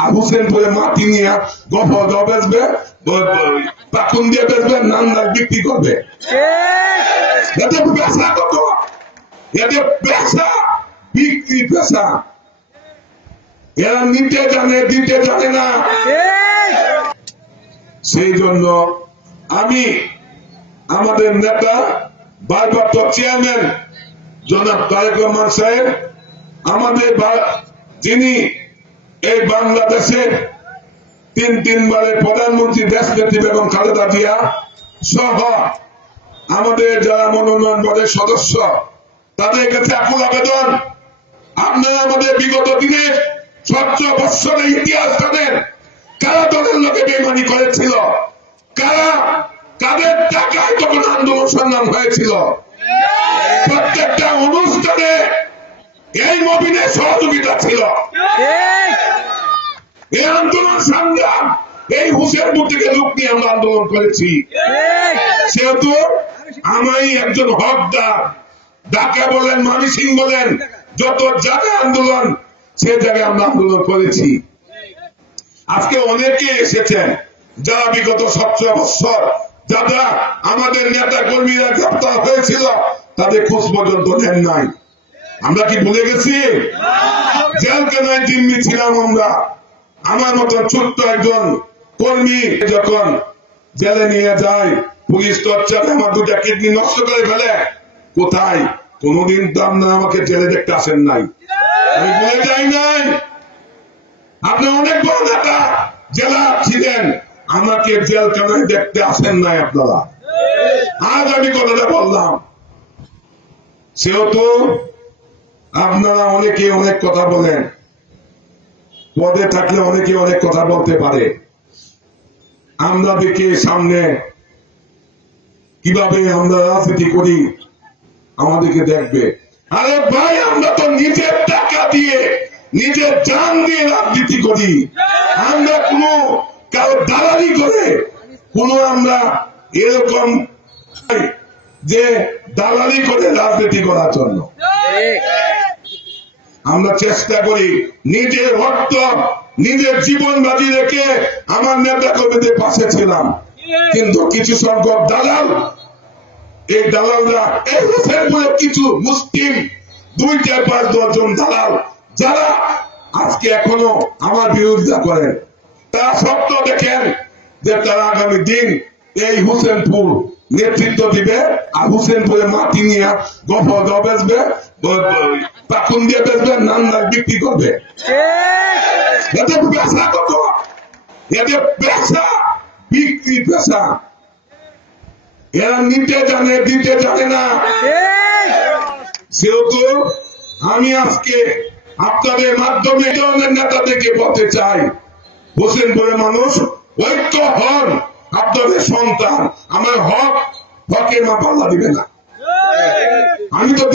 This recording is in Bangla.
আর হুসেনপুরে মাটি নিয়ে গফ বেচবে পাকুন দিয়ে বেচবে নান নাক বিক্রি করবে। এতে পেশা কত? এতে পেশা বিক্রি পেশা এরা নিতে জানে দিতে জানে না। সেই জন্য আমি আমাদের নেতা ভারপ্রাপ্ত চেয়ারম্যান জনাব তারেক রহমান সাহেব আমাদের যিনি এই বাংলাদেশের তিন তিনবারের প্রধানমন্ত্রী দেশ নেত্রী বেগম খালেদা জিয়া সহ আমাদের যারা মনোনয়ন বোর্ডের সদস্য, তাদের কাছে আকুল আবেদন। আপনারা আমাদের বিগত দিনের স্বচ্ছ বৎসরের ইতিহাস জানেন কারা দলের লোকে বেমানি করেছিল? কারা কাদের টাকায় তখন আন্দোলন সংগ্রাম হয়েছিল? প্রত্যেকটা অনুষ্ঠানে এই মবিনের সহযোগিতা ছিল এই আন্দোলন সংগ্রাম এই হুসেনপুর থেকে লোক নিয়ে আমরা আন্দোলন করেছি। সেহেতু আমি একজন হকদার। বলেন মামি সিং বলেন যত জায়গায় আন্দোলন সে জায়গায় আমরা আন্দোলন করেছি। আজকে অনেকে এসেছেন যারা বিগত সতেরো বছর যারা আমাদের নেতা কর্মীরা গ্রেপ্তার হয়েছিল তাদের খোঁজ পর্যন্ত নেন নাই। আমরা কি ভুলে গেছি? জেলখানায় দিল্লি ছিলাম আমরা। আমার মতন ছোট্ট একজন কর্মী যখন জেলে নিয়ে যায়, পুলিশ টর্চার আমার দুটা কিডনি নষ্ট করে ফেলে, কোথায়? কোনদিন তো আপনারা আমাকে জেলে দেখতে আসেন নাই। আমি ভুলে যাই নাই। আপনি অনেক বড় নেতা, জেলা ছিলেন। আমাকে জেলখানায় দেখতে আসেন নাই আপনারা। আজ আমি কথাটা বললাম। সেহেতু আপনারা অনেকে অনেক কথা বলেন। পদে থাকলে অনেকে অনেক কথা বলতে পারে। আমরা দেখি সামনে কীভাবে আমরা রাজনীতি করি, আমাদেরকে দেখবে। আরে ভাই, আমরা তো নিজের টাকা দিয়ে, নিজের জান দিয়ে রাজনীতি করি। আমরা কোনো কারও দালালি করে, কোনো আমরা এরকম যে দালালি করে রাজনীতি করার জন্য। আমরা চেষ্টা করি নিজের রক্ত নিজের জীবন বাজি রেখে আমার নেতা কর্মীদের পাশে ছিলাম। কিন্তু কিছু সংখ্যক দালাল, এই দালালরা এই হোসেনপুরে কিছু মুসলিম দুই, চার, পাঁচ দশজন দালাল, যারা আজকে এখনও আমার বিরোধিতা করেন। তারা সত্য দেখেন যে তারা আগামী দিন এই হুসেনপুর নেতৃত্ব দিবে, আর হুসেনপুরে মাটি নিয়ে গফ বেচবে পাকুন দিয়ে বেচবে নান নাক বিক্রি করবে। এতে পেশা কত? এতে পেশা বিক্রি পেশা। এরা নিতে জানে, দিতে জানে না। সেহেতু আমি আজকে আপনাদের মাধ্যমে ধরনের নেতাদেরকে বলতে চাই হোসেনপুরের মানুষ ঐক্য হন আপনাদের সন্তান। আমার হক, হকের মা পাল্লা দিবে না। আমি তো